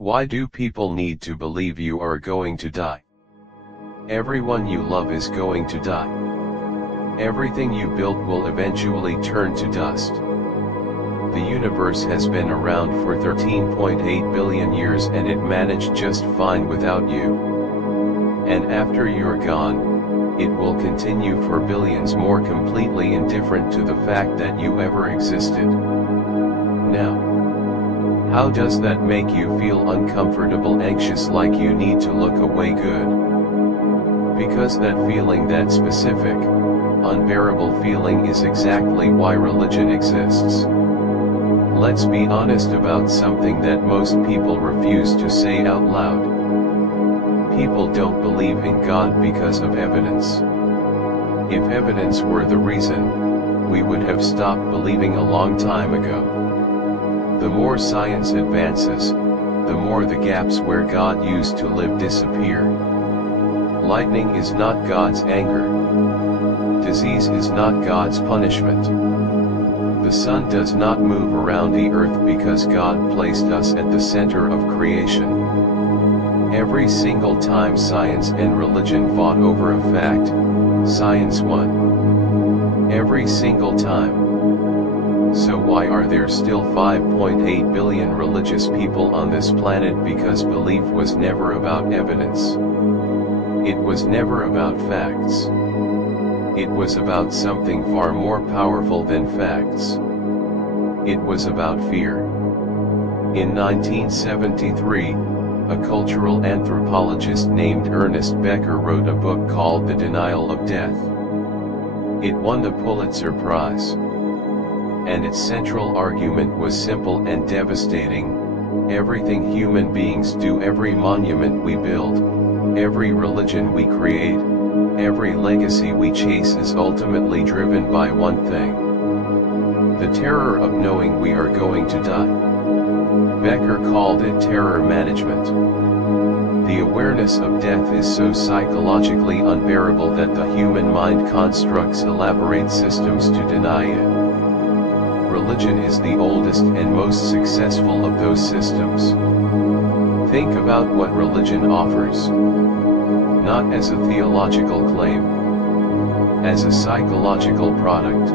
Why do people need to believe you are going to die? Everyone you love is going to die. Everything you build will eventually turn to dust. The universe has been around for 13.8 billion years and it managed just fine without you. And after you're gone, it will continue for billions more, completely indifferent to the fact that you ever existed. Now, how does that make you feel uncomfortable, anxious, like you need to look away? Good. Because that feeling, that specific, unbearable feeling, is exactly why religion exists. Let's be honest about something that most people refuse to say out loud. People don't believe in God because of evidence. If evidence were the reason, we would have stopped believing a long time ago. The more science advances, the more the gaps where God used to live disappear. Lightning is not God's anger. Disease is not God's punishment. The sun does not move around the earth because God placed us at the center of creation. Every single time science and religion fought over a fact, science won. Every single time. So why are there still 5.8 billion religious people on this planet? Because belief was never about evidence. It was never about facts. It was about something far more powerful than facts. It was about fear. In 1973, a cultural anthropologist named Ernest Becker wrote a book called The Denial of Death. It won the Pulitzer Prize. And its central argument was simple and devastating: everything human beings do, every monument we build, every religion we create, every legacy we chase is ultimately driven by one thing: the terror of knowing we are going to die. Becker called it terror management. The awareness of death is so psychologically unbearable that the human mind constructs elaborate systems to deny it. Religion is the oldest and most successful of those systems. Think about what religion offers. Not as a theological claim, as a psychological product.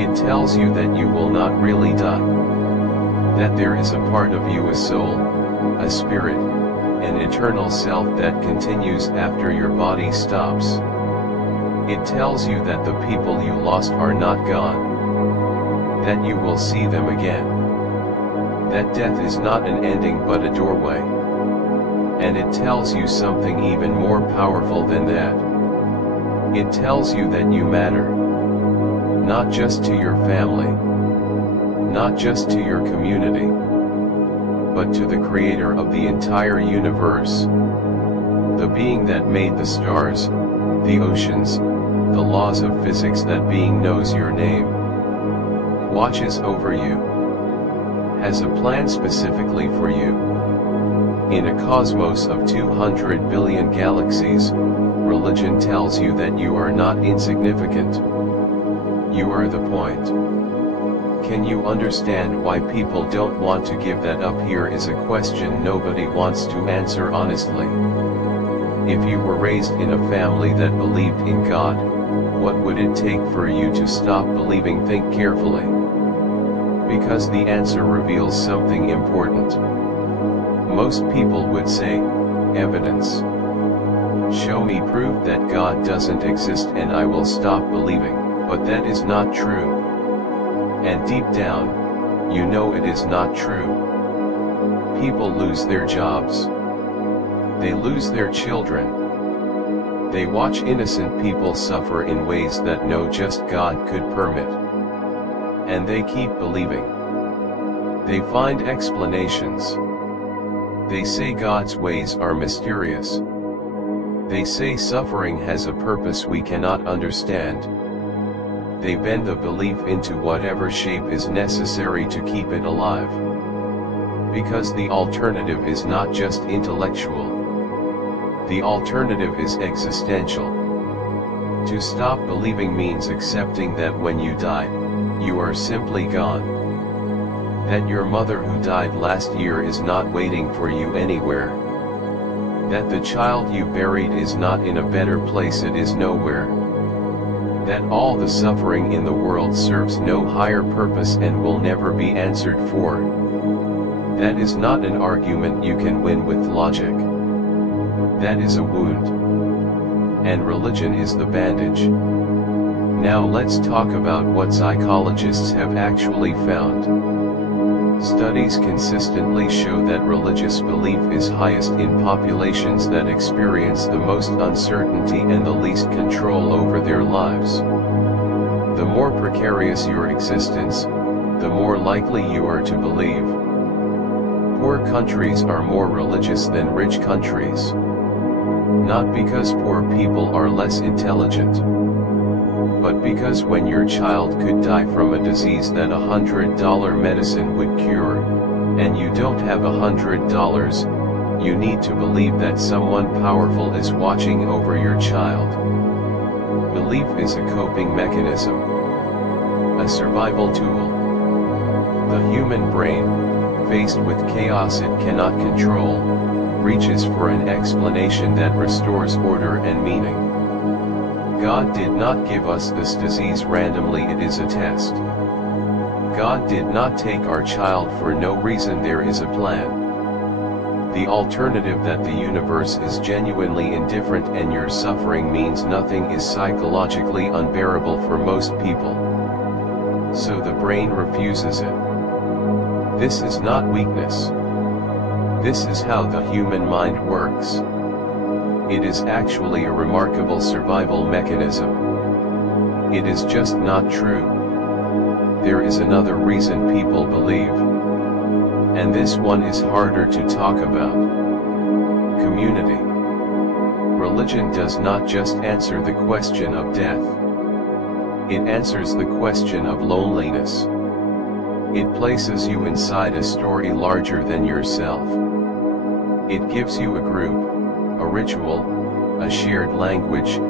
It tells you that you will not really die. That there is a part of you, a soul, a spirit, an eternal self that continues after your body stops. It tells you that the people you lost are not gone. That you will see them again. That death is not an ending but a doorway. And it tells you something even more powerful than that. It tells you that you matter. Not just to your family. Not just to your community. But to the creator of the entire universe. The being that made the stars, the oceans, the laws of physics. That being knows your name. Watches over you. Has a plan specifically for you. In a cosmos of 200 billion galaxies, religion tells you that you are not insignificant. You are the point. Can you understand why people don't want to give that up? Here is a question nobody wants to answer honestly. If you were raised in a family that believed in God, what would it take for you to stop believing? Think carefully. Because the answer reveals something important. Most people would say, evidence. Show me proof that God doesn't exist and I will stop believing, but that is not true. And deep down, you know it is not true. People lose their jobs. They lose their children. They watch innocent people suffer in ways that no just God could permit. And they keep believing. They find explanations. They say God's ways are mysterious. They say suffering has a purpose we cannot understand. They bend the belief into whatever shape is necessary to keep it alive. Because the alternative is not just intellectual. The alternative is existential. To stop believing means accepting that when you die, you are simply gone. That your mother who died last year is not waiting for you anywhere. That the child you buried is not in a better place, it is nowhere. That all the suffering in the world serves no higher purpose and will never be answered for. That is not an argument you can win with logic. That is a wound. And religion is the bandage. Now let's talk about what psychologists have actually found. Studies consistently show that religious belief is highest in populations that experience the most uncertainty and the least control over their lives. The more precarious your existence, the more likely you are to believe. Poor countries are more religious than rich countries. Not because poor people are less intelligent, but because when your child could die from a disease that $100 medicine would cure, and you don't have $100, you need to believe that someone powerful is watching over your child. Belief is a coping mechanism, a survival tool. The human brain, faced with chaos it cannot control, reaches for an explanation that restores order and meaning. God did not give us this disease randomly, it is a test. God did not take our child for no reason, there is a plan. The alternative, that the universe is genuinely indifferent and your suffering means nothing, is psychologically unbearable for most people. So the brain refuses it. This is not weakness. This is how the human mind works. It is actually a remarkable survival mechanism. It is just not true. There is another reason people believe. And this one is harder to talk about. Community. Religion does not just answer the question of death. It answers the question of loneliness. It places you inside a story larger than yourself. It gives you a group, a ritual, a shared language,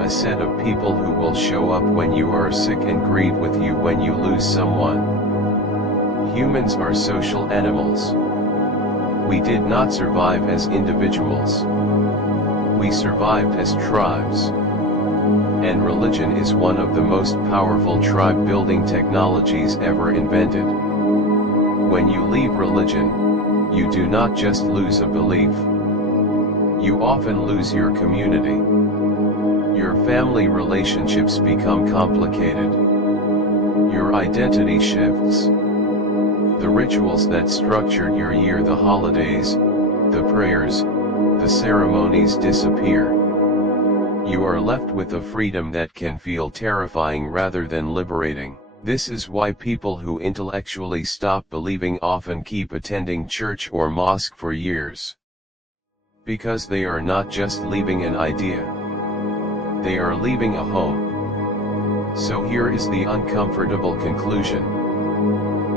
a set of people who will show up when you are sick and grieve with you when you lose someone. Humans are social animals. We did not survive as individuals. We survived as tribes. And religion is one of the most powerful tribe-building technologies ever invented. When you leave religion, you do not just lose a belief. You often lose your community. Your family relationships become complicated. Your identity shifts. The rituals that structured your year, the holidays, the prayers, the ceremonies disappear. You are left with a freedom that can feel terrifying rather than liberating. This is why people who intellectually stop believing often keep attending church or mosque for years. Because they are not just leaving an idea. They are leaving a home. So here is the uncomfortable conclusion.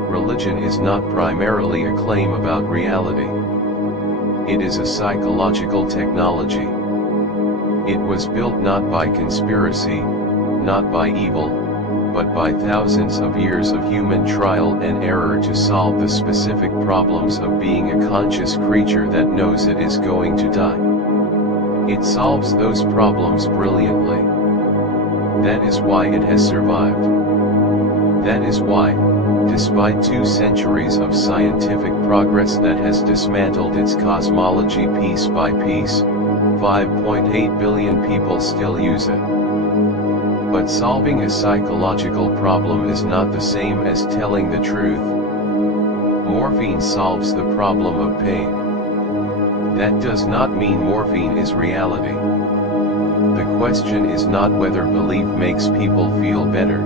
Religion is not primarily a claim about reality. It is a psychological technology. It was built not by conspiracy, not by evil, but by thousands of years of human trial and error to solve the specific problems of being a conscious creature that knows it is going to die. It solves those problems brilliantly. That is why it has survived. That is why, despite 2 centuries of scientific progress that has dismantled its cosmology piece by piece, 5.8 billion people still use it. But solving a psychological problem is not the same as telling the truth. Morphine solves the problem of pain. That does not mean morphine is reality. The question is not whether belief makes people feel better.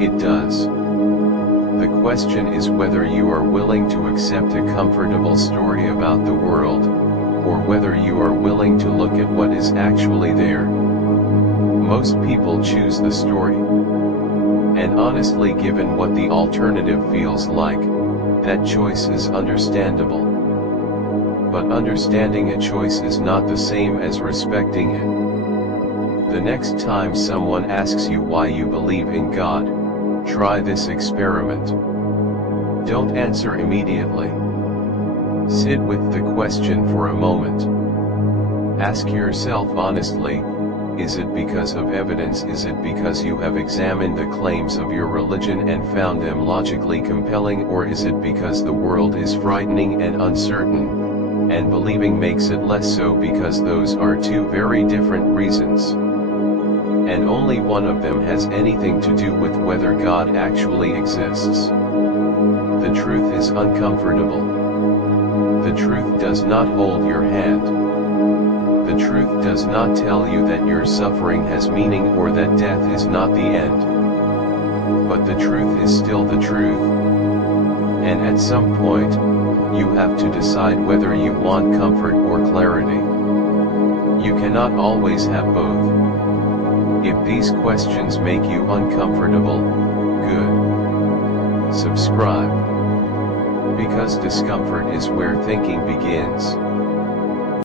It does. The question is whether you are willing to accept a comfortable story about the world, or whether you are willing to look at what is actually there. Most people choose the story. And honestly, given what the alternative feels like, that choice is understandable. But understanding a choice is not the same as respecting it. The next time someone asks you why you believe in God, try this experiment. Don't answer immediately. Sit with the question for a moment. Ask yourself honestly, is it because of evidence? Is it because you have examined the claims of your religion and found them logically compelling? Or is it because the world is frightening and uncertain, and believing makes it less so? Because those are two very different reasons. And only one of them has anything to do with whether God actually exists. The truth is uncomfortable. The truth does not hold your hand. The truth does not tell you that your suffering has meaning or that death is not the end. But the truth is still the truth. And at some point, you have to decide whether you want comfort or clarity. You cannot always have both. If these questions make you uncomfortable, good. Subscribe. Because discomfort is where thinking begins.